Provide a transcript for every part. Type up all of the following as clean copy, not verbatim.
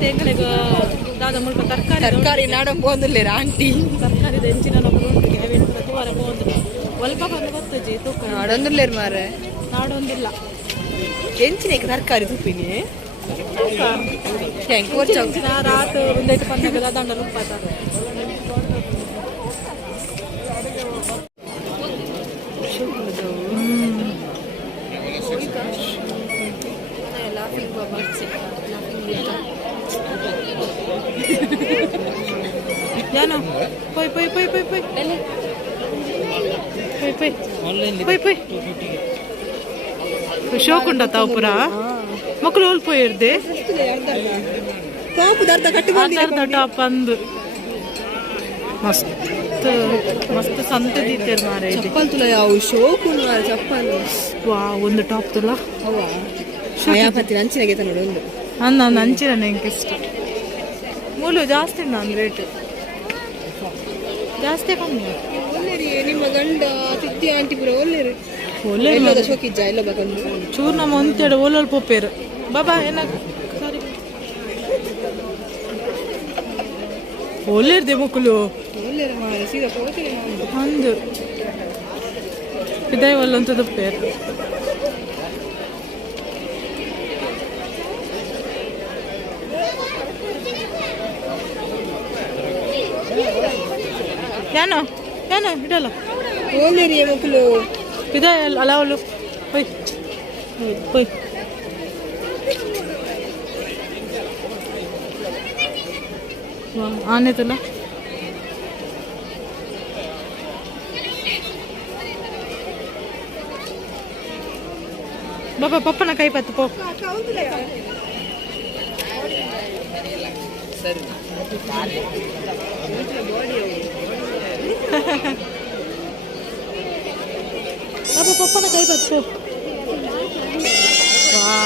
ತೆಂಗಳಿಗೆ ದಾದ ಮುಲ್ಪ ತರಕಾರಿ ನಾಡ ಪೋಂದುಲ್ಲೇರ ಆಂಟಿ ತರಕಾರಿ ಹೆಂಚಿನ ಪ್ರತಿವಾರ ಪೋಂದು ಸ್ವಲ್ಪ ಬಂದು ಗೊತ್ತಜ್ಜಿ ತೂಕ ನಾಡೊಂದುಲ್ಲೇರು ಮಾರೆ ನಾಡೊಂದಿಲ್ಲ ಎಂಚಿನ ತರಕಾರಿ ತುಪ್ಪಿನಿ ಹೆಂಚಿನ ರಾತ್ ಒಂದೈದು ಪಂದಾಗ ದಂಡಲು ಉಪ್ಪಾತಾರೆ ಯಾನು ಪೊಯ್ ಪೊಯ್ ಪೊಯ್ ಪೊಯ್ ಪೊಯ್ ಪೊಯ್ ಪೊಯ್ ಪೊಯ್ ಪೊಯ್ ಶೋಕ್ ಉಂಡತ್ತಾವ ಪುರ ಮಕ್ಕಳು ಹೋಲ್ಪೋಯಿರ್ದೆ ಟಾಪ್ ಅಂದು ಮಸ್ತ್ ಮಸ್ತ್ ಸಂತೆ ದೀತೇರ್ ಮಾರೆ ಚಪ್ಪಲ್ ತುಲ ಯಾವ ಶೋಕ್ ಚಪ್ಪಲ್ ವಾ ಒಂದು ಟಾಪ್ ತುಲ ಯಾಪತ್ತಿ ಅಂಚಿನಾಗೆ ನೋಡಿ ಒಂದು ಅಂದ ಅಂಚಿನ ನಂಗೆ ಇಷ್ಟ ಮೂಲು ಜಾಸ್ತಿ ನಾನು ರೇಟ್ ಜಾಸ್ತಿ ಕಮ್ಮಿ ಒಳ್ಳೆರಿ ನಿಮ್ಮ ಗಂಡ ತಿತ್ತಿ ಆಂಟಿ ಪುರ ಒಳ್ಳೆರಿ ಒಳ್ಳೆ ಶೋಕಿಜ್ಜ ಎಲ್ಲ ಬೇಕಂದು ಚೂರು ನಮ್ಮ ಒಂತೆರಡು ಒಳ್ಳೊಳ್ಳೆ ಪೊಪ್ಪೇರು ಬಾಬಾ ಏನ ಸಾರಿ ಒಳ್ಳೆರ್ದೆ ಮಕ್ಕಳು ಒಳ್ಳೆರ ಮಾರೆ ಸೀದಾ ಹೋಗ್ತೀವಿ ಅಂದು ಇದೇ ಒಳ್ಳೊಂತದ್ದು ಪೇರು ಯಾನು ಯಾನು ಇಡಲ್ಲ ಒಳ್ಳೆರಿ ಮಕ್ಕಳು ಇದೆ ಅಲ್ಲ ಅವಳು ಹೊಯ್ ಹೊಯ್ ಆನೆ ತುಲ ಬಾಬಾ ಪಪ್ಪನ ಕೈ ಪತ್ತು ಪೋ ಬಾಬಾ ಪಪ್ಪನ ಕೈ ಪತ್ತು ವಾ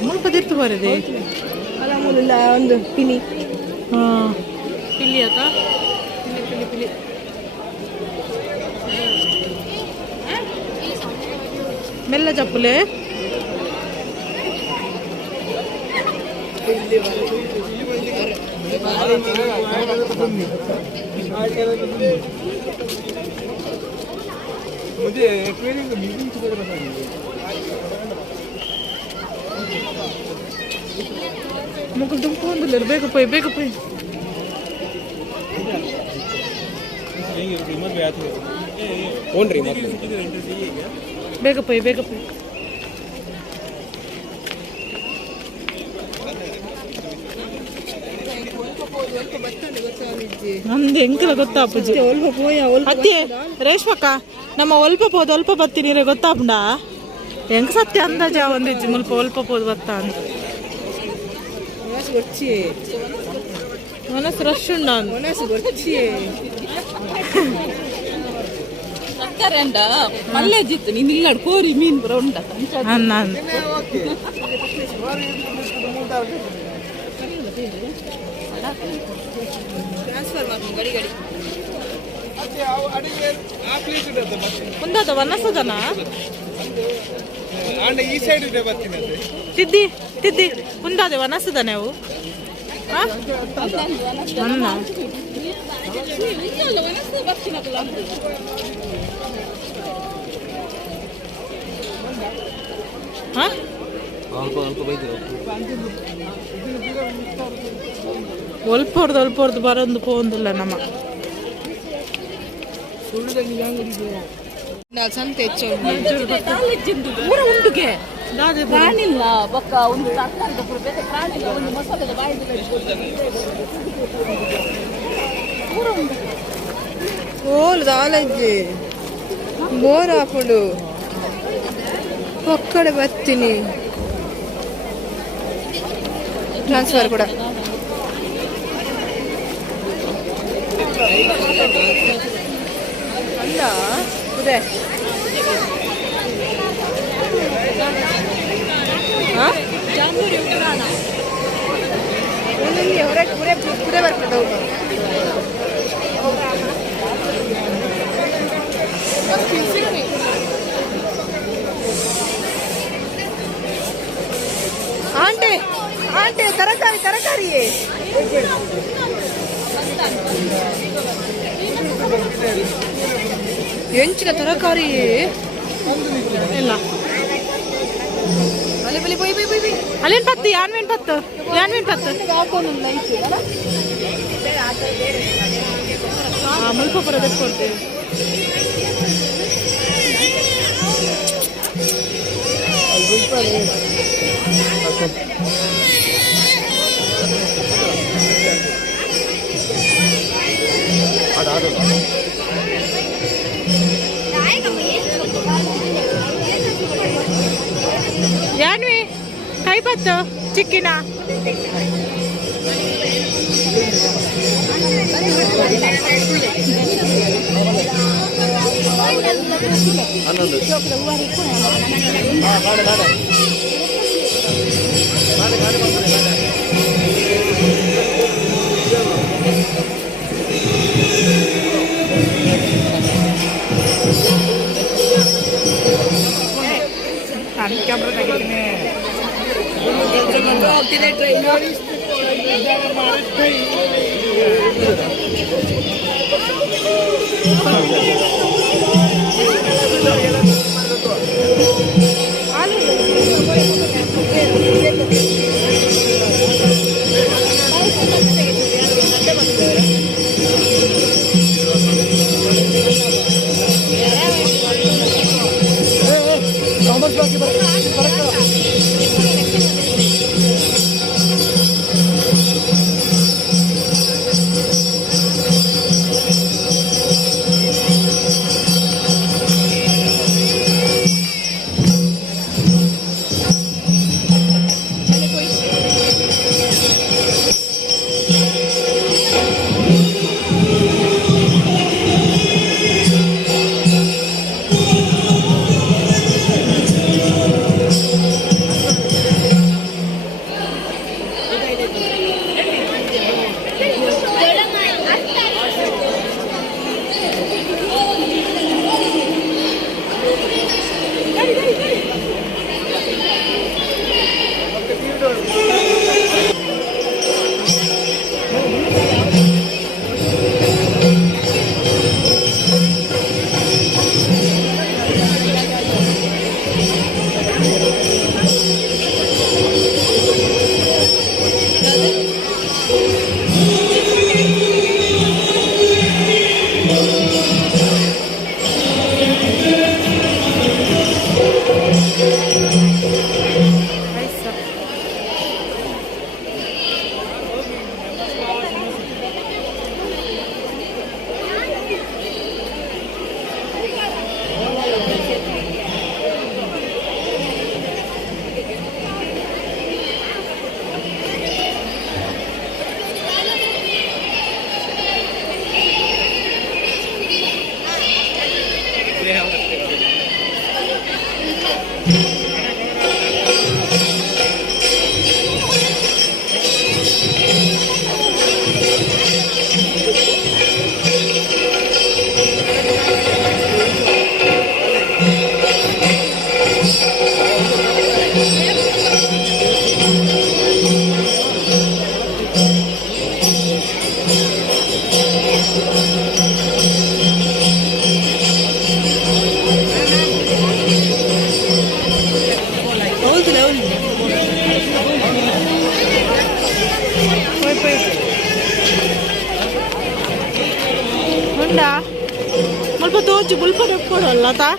ಮುಲ್ಪದಿರ್ತು ಬರದೆ ಅಲ್ಲ ಮೂಲಿಲ್ಲ ಒಂದು ಪಿಲಿ ಹಾಂ ಪಿಲಿ ಅಕ್ಕ ಪಿಲಿ ಪಿಲಿ ಪಿಲಿ ಮೆಲ್ಲ ಚಪ್ಪಲೆ मुझे ट्रेनिंग मीटिंग की तरह बताइए मुझे तुम कौन बोल रहे बेग पे रिमोट गया था कौन रिमोट बेग पे ನಮ್ದು ಹೆಂಗಿಲ್ಲ ಗೊತ್ತಾ ಅಪ್ಪಾಜಿ ಅತ್ತಿ ರೇಷ್ಮಕ್ಕ ನಮ್ಮ ಒಲ್ಪ ಬತ್ತಿ ನೀರೇ ಗೊತ್ತಾಪುಂಡ ಹೆಂಗ್ ಸತ್ಯ ಅಂದಾಜ ಒಂದಿಜ್ಜಿ ಮುಲ್ಪ ಒಲ್ಪ ಪೋದು ಬತ್ತ ಅಂತ ಮನಸ್ಸು ರಶ್ ಉಂಡ ಮಲ್ಲೆಜಿತ್ತು ನೀನು ಇಲ್ಲ ಕೋರಿ ಮೀನು ಬರ ಉಂಟ ಅನ್ನ ಮುಂದಾದ ವನಸದನ ಈ ಸೈಡ್ ಇದೆ ಬರ್ತೀನಿ ತಿದ್ದಿ ಮುಂದಾದೆ ವನಸದನೆ ಅವು ಅನ್ನ ಒಲ್ಪೊರ್ದು ಬರೋದು ಪೋಂದಿಲ್ಲ ನಮ್ಮ ಸಂತೆ ಹೆಚ್ಚು ಉಂಟುಗೆ ಪ್ರಾಣಿಲ್ಲ ಬಕ್ಕ ಒಂದು ತರಕಾರಿ ಪ್ರಾಣಿಲ್ಲ ಒಂದು ಮಸಾಲೆ ಓಲ್ ದಾಲಜ್ಜಿ ಬೋರ್ ಹಾಕೊಂಡು ಒಕ್ಕಡೆ ಬರ್ತೀನಿ ಟ್ರಾನ್ಸ್ಫರ್ ಕೂಡ ಅಲ್ಲ ಇದೆ ಜಾಂಬೂರಿ ಉಗ್ರಾಣ ಒಂದೊಂದು ಹೊರಗೆ ಪುರೇ ಬರ್ತದೆ ಆಂಟಿ ತರಕಾರಿ ಎಂಚಿನ ತರಕಾರಿ ಇಲ್ಲ ಅಲ್ಲೇನು ಪತ್ತು ಯಾನ್ವೇನು ಪತ್ತು ಮುಲ್ಪಪುರ ತೆಕ್ಕೊಡ್ತೇವೆ ಯಾನ್ವಿ ಕೈ ಪತ್ತು ಚಿಕ್ಕಿನ ಕ್ಯಾಮ್ರಾ ತೆಗಿತೀನಿ ಹೋಗ್ತಿದೆ ಟ್ರೈನ್ ಮುಲ್ಪ ತೋಚು ಮುಲ್ಪ ಕೊಡಲ್ಲ ತಾ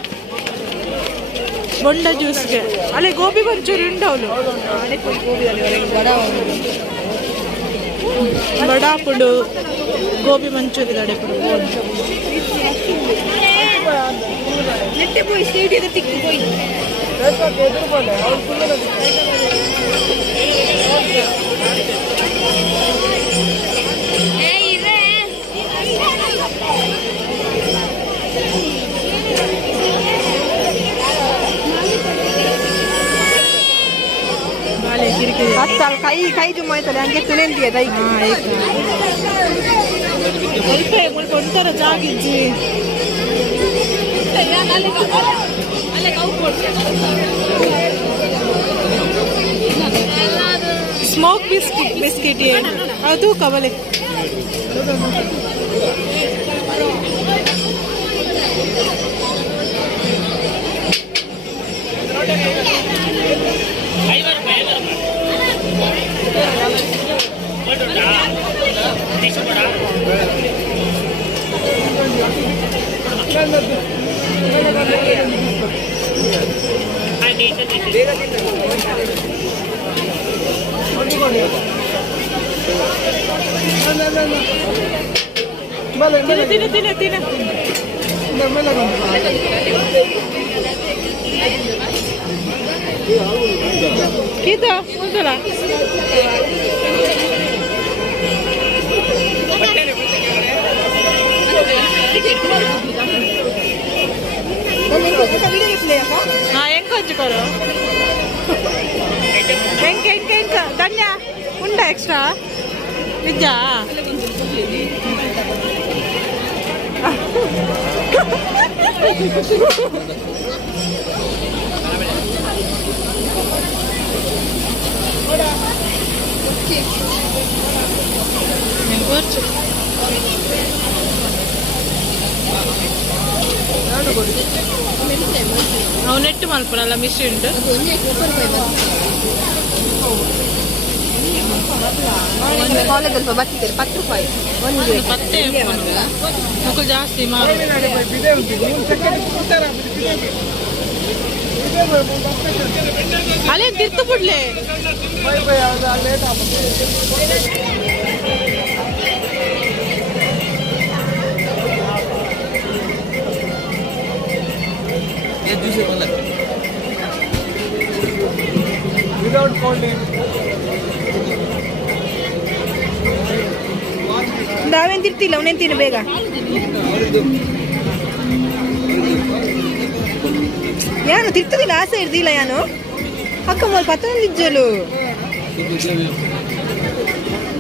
ಬೊಂಡ ಜ್ಯೂಸ್ಗೆ ಅಲ್ಲೇ ಗೋಬಿ ಮಂಚೂರಿ ಉಂಟು ಅವಳು ಬಡಾ ಪುಡು ಗೋಬಿ ಮಂಚೂರಿ ದಡೆ ಪುಡು ನೆಟ್ಟೆ ಪೋಯಿ ಸ್ಟೇಡಿಯದ ತಿಕ್ಕಿ ಪೋಯಿ ಕೈ ಜುಮ್ಮ ಆಯ್ತಲ್ಲ ಹಂಗೆ ತುನೆಂದಿಯ ದೈ ಸ್ವಲ್ಪ ಒಂಥರ ಜಾಗಿಜ್ಜಿ ಸ್ಮೋಕ್ ಬಿಸ್ಕಿಟ್ ಅದು ಕವಲೆ ತಿನ್ನ kita udah lah yang kau cakap engka danya unda extra bija ನೆಟ್ಟು ಮಲ್ಪನಲ್ಲ ಮಿಷಿನ್ ಕಾಲೇಜ್ ಸ್ವಲ್ಪ ಬರ್ತಿದ್ದಾರೆ 10 ರೂಪಾಯಿ ಮಕ್ಕಳು ಜಾಸ್ತಿ ಮಾರು ಅಲ್ಲೇ ತಿರ್ತು ಬಿಡ್ಲೆ without counting. ನಾವೇನು ತಿರ್ತಿಲ್ಲ ಅವನೇನು ತಿನ್ನು ಬೇಗ ಯಾನು ತಿರ್ತದಿಲ್ಲ ಆಸೆ ಇರ್ದಿಲ್ಲ ಯಾನು ಅಕ್ಕ ಮೊಲ್ ಪತ್ತೊಂದು ಇಜ್ಜಲು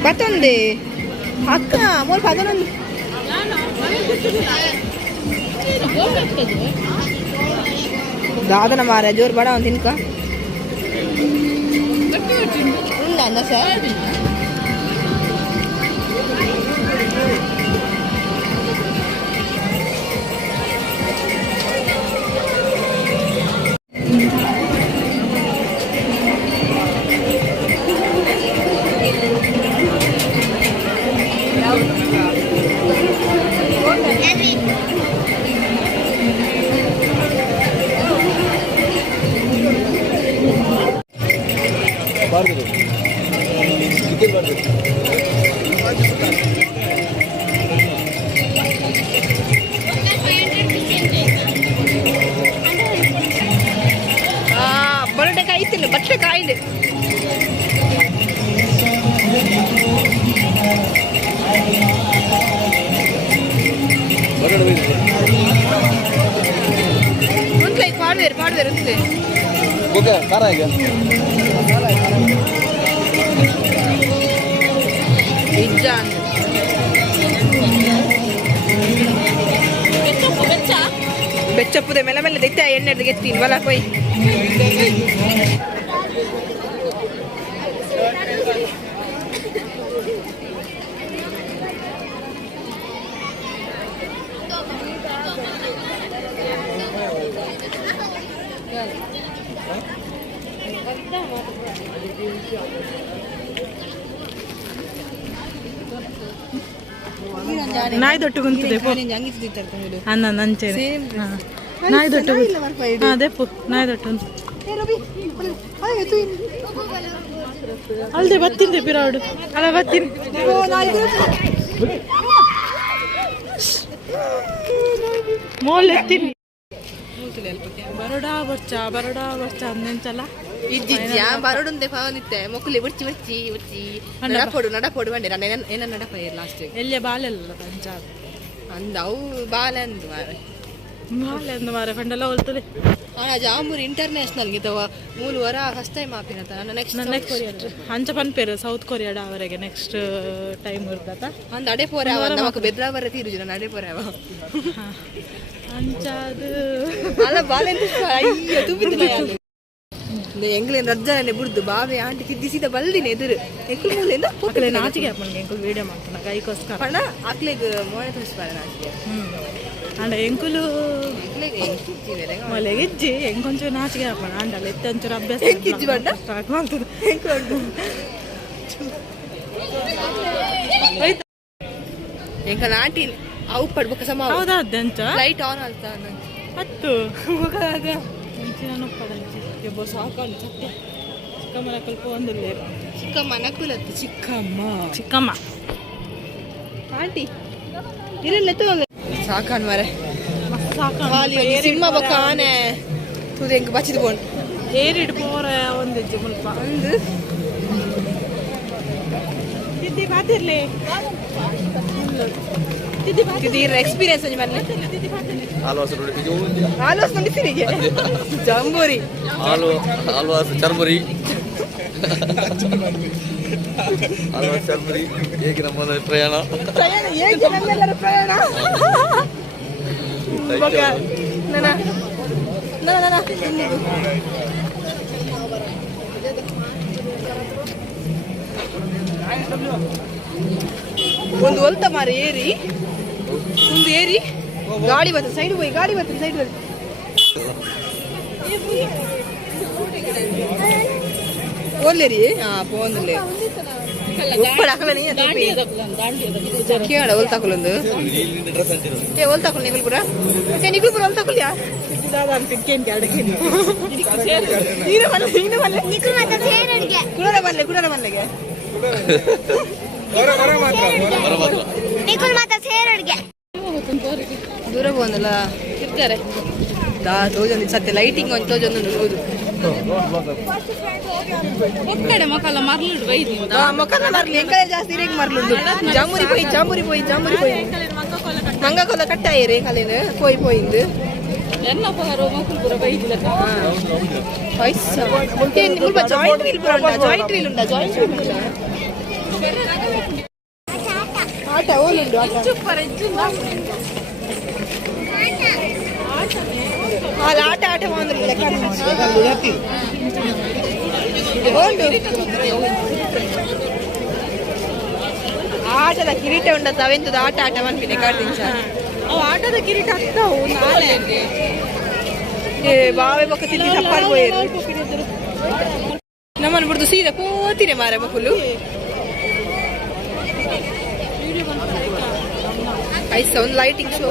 ಪತ್ತೊಂದೆ ಅಕ್ಕ ಮೊಲ್ 11 ದಾದನ ಮಾರ ಜೋರು ಬೇಡ ಒಂದು ತಿನ್ಕ ಇಲ್ಲ ಅನ್ನ ಸರ್ ಬರಡೆಕಾಯಿ ಇತ್ತಿಲ್ಲ ಬಟ್ಟೆಕಾಯಿಲೆ ಮುಂದೆ ಪಾಡ್ವೇರು ಅಂತೆ ಓಕೆ ಖಾರ ಈಗ ಇಜ್ಜಾನ್ ಬೆಚ್ಚಪ್ಪುದೆ ಮೇಲೆ ಮೇಲೆ ದೈತ್ಯ ಎಣ್ಣೆಡ್ದು ಗೆತ್ತೀನಿ ಬಲ ಕೊಯ್ ನಾಯಿ ದೊಟ್ಟು ಕುಂತಿದೆ ಅನ್ನ ನಂಚೆ ನಾಯಿ ದೊಟ್ಟು ಅದೇ ನಾಯಿ ದೊಟ್ಟು ಅಲ್ದೆ ಬತ್ತಿಂದೆ ಪಿರಾಡು ಅಲ್ಲ ಬತ್ತೀನಿ ಮೋಲ್ ಎತ್ತೀನಿ ಬರೋಡಾ ಬರ್ಚ ಅಂದೆಂಚಲ್ಲ ಇದ್ದಿದ್ಯಾ ಬರೋಡುಂದೆ ಪಾವನಿತ್ತೆ ಮೊಕ್ಕಲಿ ಬರ್ಚಿ ನಡಪೋಡು ಬಂಡೆ ನಾನು ಏನ ನಡಪ ಲಾಸ್ಟ್ ಎಲ್ಲಿಯ ಬಾಲೆಲ್ಲ ಪಂಚ ಅಂದ ಅವು ಬಾಲೆಂದು ಮಾರೆ ಫಂಡೆಲ್ಲ ಹೋಲ್ತದೆ ಜಾಮೂರು ಇಂಟರ್ನ್ಯಾಷನಲ್ ಗಿದ್ದವ 3 ವಾರ ಫಸ್ಟ್ ಟೈಮ್ ಆಪಿನತ ನಾನು ನೆಕ್ಸ್ಟ್ ಅಂಚ ಪನ್ಪೇರು ಸೌತ್ ಕೊರಿಯಾಡ ಅವರಿಗೆ ನೆಕ್ಸ್ಟ್ ಟೈಮ್ ಇರ್ತದ ಅಂದ ಅಡೆ ಪೋರೆ ಅವ ನಮಕ್ ಬೆದ್ರಾವರ ತೀರುಜು ನಾನು ಅಡೆ ಪೋರೆ ಅವ ಅಂಚ ಅದು ಅಲ್ಲ ಬಾಲೆಂದು ಅಯ್ಯೋ ತುಂಬಿದಿಲ್ಲ ಎಂಗ್ಲೇನ್ ರಜ್ಜಾನೆ ಬಿಡುದು ಬಾವೆ ಆಂಟಿ ಕಿದ್ದಿಸಿದ ಬಲ್ದಿನ ಎದುರು ಎಂಕುಲ್ ಮೂಲೆಯಿಂದ ಅಕ್ಕಲೆ ನಾಚಿಗೆ ಹಾಕೊಂಡು ಎಂಕುಲು ವಿಡಿಯೋ ಮಾಡ್ತಾನ ಕೈಗೋಸ್ಕರ ಪಣ ಅಕ್ಲೆಗ್ ಮೋನೆ ತೋರಿಸ್ಬಾರ ನಾಚಿಗೆ ಅಂಡ ಎಂಕುಲು ಅಕ್ಲೆಗ್ ಎಂಕಿಜ್ಜಿವೆ ಮೊಲೆಗಿಜ್ಜಿ ಎಂಕೊಂಚೂರು ನಾಚಿಗೆ ಹಾಕೋಣ ಅಂಡಲ್ಲ ಎತ್ತಂಚೂರು ಅಭ್ಯಾಸ ಎಂಕಿಜ್ಜಿ ಬಂಡ ಸ್ಟಾರ್ಟ್ ಮಾಡ್ತದೆ ಎಂಕೊಂಡು ಎಂಕಲ್ ಆಂಟಿ ಅವು ಪಡ್ಬೇಕ ಸಮ ಹೌದಾ ಅದಂಚ ಲೈಟ್ ಆನ್ ಆಗ್ತಾ ಹತ್ತು ನಾನು ಪಡಂಚಿ ಎಬ್ಬ ಸಾಕಾನು ಸತ್ಯ ಚಿಕ್ಕಮ್ಮನ ಕಲ್ಪ ಒಂದಲ್ಲೇ ಚಿಕ್ಕಮ್ಮ ನಕ್ಕುಲತ್ತು ಚಿಕ್ಕಮ್ಮ ಆಂಟಿ ಇರಲ್ಲ ಸಾಕಾನ್ ಮಾರೆ ಮಸ್ತ್ ಸಾಕಾನು ಖಾಲಿ ಸಿಂಹ ಬಕ್ಕ ಆನೆ ತುದೆ ಎಂಕ್ ಬಚ್ಚಿದ್ ಬೋನ್ ಏರಿಡ್ ಪೋರ ಒಂದಿಜ್ಜಿ ಮುಲ್ಪ ಒಂದು ತಿದ್ದಿ ಬಾತಿರ್ಲಿ ಇದು ಇರ ಎಕ್ಸ್ಪೀರಿಯನ್ಸ್ ಒಂಜಿ ಮರ್ಲೆ ಆಲ್ವಾಸ್ ನೋಡಿ ಇದು ಆಲೋಸ್ ನಂಬಿಸಿರಿಗೆ ಜಂಬೂರಿ ಆಲ್ವಾಸ್ ಚರ್ಮುರಿ ಆಲ್ವಾಸ್ ಚರ್ಮುರಿ ಹೇಗೆ ನಮ್ಮ ಪ್ರಯಾಣ ಪ್ರಯಾಣ ಹೇಗೆ ನಮ್ಮೆಲ್ಲರ ಪ್ರಯಾಣ ಒಂದು ಹೊಲ್ತ ಮಾರ ಏರಿ ಒಂದು ಏರಿ ಗಾಡಿ ಬರ್ತದೆ ಸೈಡ್ ಹೋಗಿ ಗಾಡಿ ಬರ್ತದೆ ಸೈಡ್ ಬರ್ತದೆ ಓದ್ಲೇರಿ ಹಾ ಪೋಂದಲ್ಲೇ ಉಪ್ಪಡ ಹಾಕಲನಿ ಕೇಳ ಹೊಲ್ ತಗೊಳ್ಳೊಂದು ಏ ಹೊಲ್ ತಗೊಳ್ಳಿ ನಿಗುಲ್ಪುರ ಏ ನಿಗುಲ್ಪುರ ಹೊಲ್ ತಗೊಳ್ಳಿಯಾ ಕುಡರ ಮಲ್ಲೆಗೆ ದೂರ ಹೋಗಂದಲ್ಲ ಇರ್ತಾರೆ ತೋಜೊಂದು ಸತ್ಯ ಲೈಟಿಂಗ್ ಒಂದು ತೋಜೊಂದು ನೋಡುದು ಒಕ್ಕಡೆ ಮಕ್ಕಳ ಮರ್ಲಿಡ್ ಬೈದಿಂದ ಮೊಕಲ ಮರ್ಲಿ ಎಂಕಳೆ ಜಾಸ್ತಿ ರೇಗ್ ಮರ್ಲುಂಡು ಜಾಮೂರಿ ಪೋಯಿ ಮಂಗ ಕೊಲ್ಲ ಕಟ್ಟಾಯಿರಿ ಕಲೇನು ಪೋಯಿಂದು ಎನ್ನ ಪಗಾರೋ ಮಕ್ಕಳು ಪೂರ ಬೈದಿಲ್ಲ ಪೈಸ ಜಾಯಿಂಟ್ ವೀಲ್ ಉಂಟಾ ಜಾಯಿಂಟ್ ವೀಲ್ ಉಂಟಾ ಆಟ ಓಲುಂಡು ಆಟ ಆಟ ಆಟ ಬಂದಿಲ್ಲ ಆಟದ ಕಿರೀಟ ಉಂಡ ತವೆಂತದ ಆಟ ಮನ್ಪಿನೆ ಕಾಡ್ದಿಂಚ ಅವು ಆಟದ ಕಿರೀಟ ಆಗ್ತಾವು ನಾಳೆ ಏ ಬಾವೆ ಬೊಕ್ಕ ತಿಂಡಿ ತಪ್ಪಾರ್ ಹೋಯ್ರು ನಮ್ಮನ್ನು ಬಿಡ್ದು ಸೀದಾ ಕೋತಿರೆ ಮಾರ ಮಕ್ಕಳು ಐಸ ಒಂದು ಲೈಟಿಂಗ್ ಶೋ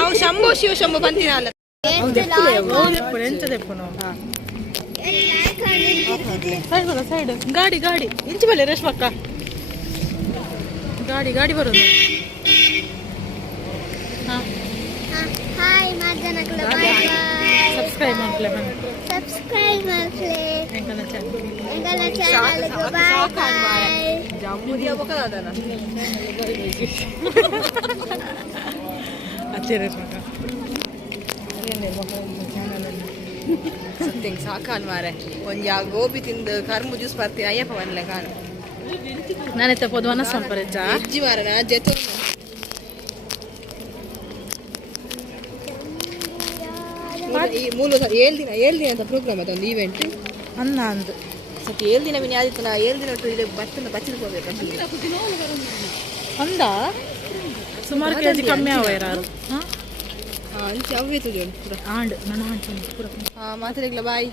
ಅವು ಶಂಭು ಶಿವ ಶಂಭು ಬಂತಿನ ಅಲ್ಲ ಸೈಡ್ ಗಾಡಿ ಇಂಚು ಬಲೆ ರೇಷ್ಮಕ್ಕ ಗಾಡಿ ಬರೋದು ಸಬ್ಸ್ಕ್ರೈಬ್ ಮಾಡ್ಲೇ ಅಚ್ಚೆ ರೇಷ್ಮಕ್ಕ ಸತ್ಯಂಗ್ ಸಾಕಾನ್ ಮಾರೆ ಒಂದ್ ಯಾ ಗೋಬಿ ತಿಂದು ಕರ್ಮು ಜ್ಯೂಸ್ ಬರ್ತೀನಿ ಅಯ್ಯಪ್ಪ ಮನ್ಲೆ ಕಾನ್ ನಾನೆತ್ತ ಪೊದ್ವನ ಸಂಪರೆಚ್ಚ ಅಜ್ಜಿ ಮಾರನ ಜೊತೆ ಈ ಮೂಲ 7 ದಿನ ಅಂತ ಪ್ರೋಗ್ರಾಮ್ ಅದು ಒಂದು ಈವೆಂಟ್ ಅನ್ನ ಅಂದು ಸತಿ 7 ದಿನ ಬಿನಿ ಆದಿತ್ತಲ್ಲ 7 ದಿನ ಒಟ್ಟು ಇದು ಬತ್ತನ ಬಚ್ಚಿದ್ ಹೋಗ್ಬೇಕಂತ ಅಂದ ಸುಮಾರು ಕೆಜಿ ಕಮ್ಮಿ ಆವ ಯಾರು ಅಂಚೆ ಅವೇ ತುಜಿ ಪೂರ ಆಂಡ್ ನನ್ನ ಹಂಚು ಪೂರ ಮಾತಾಡಿಗ್ಲ ಬಾಯ್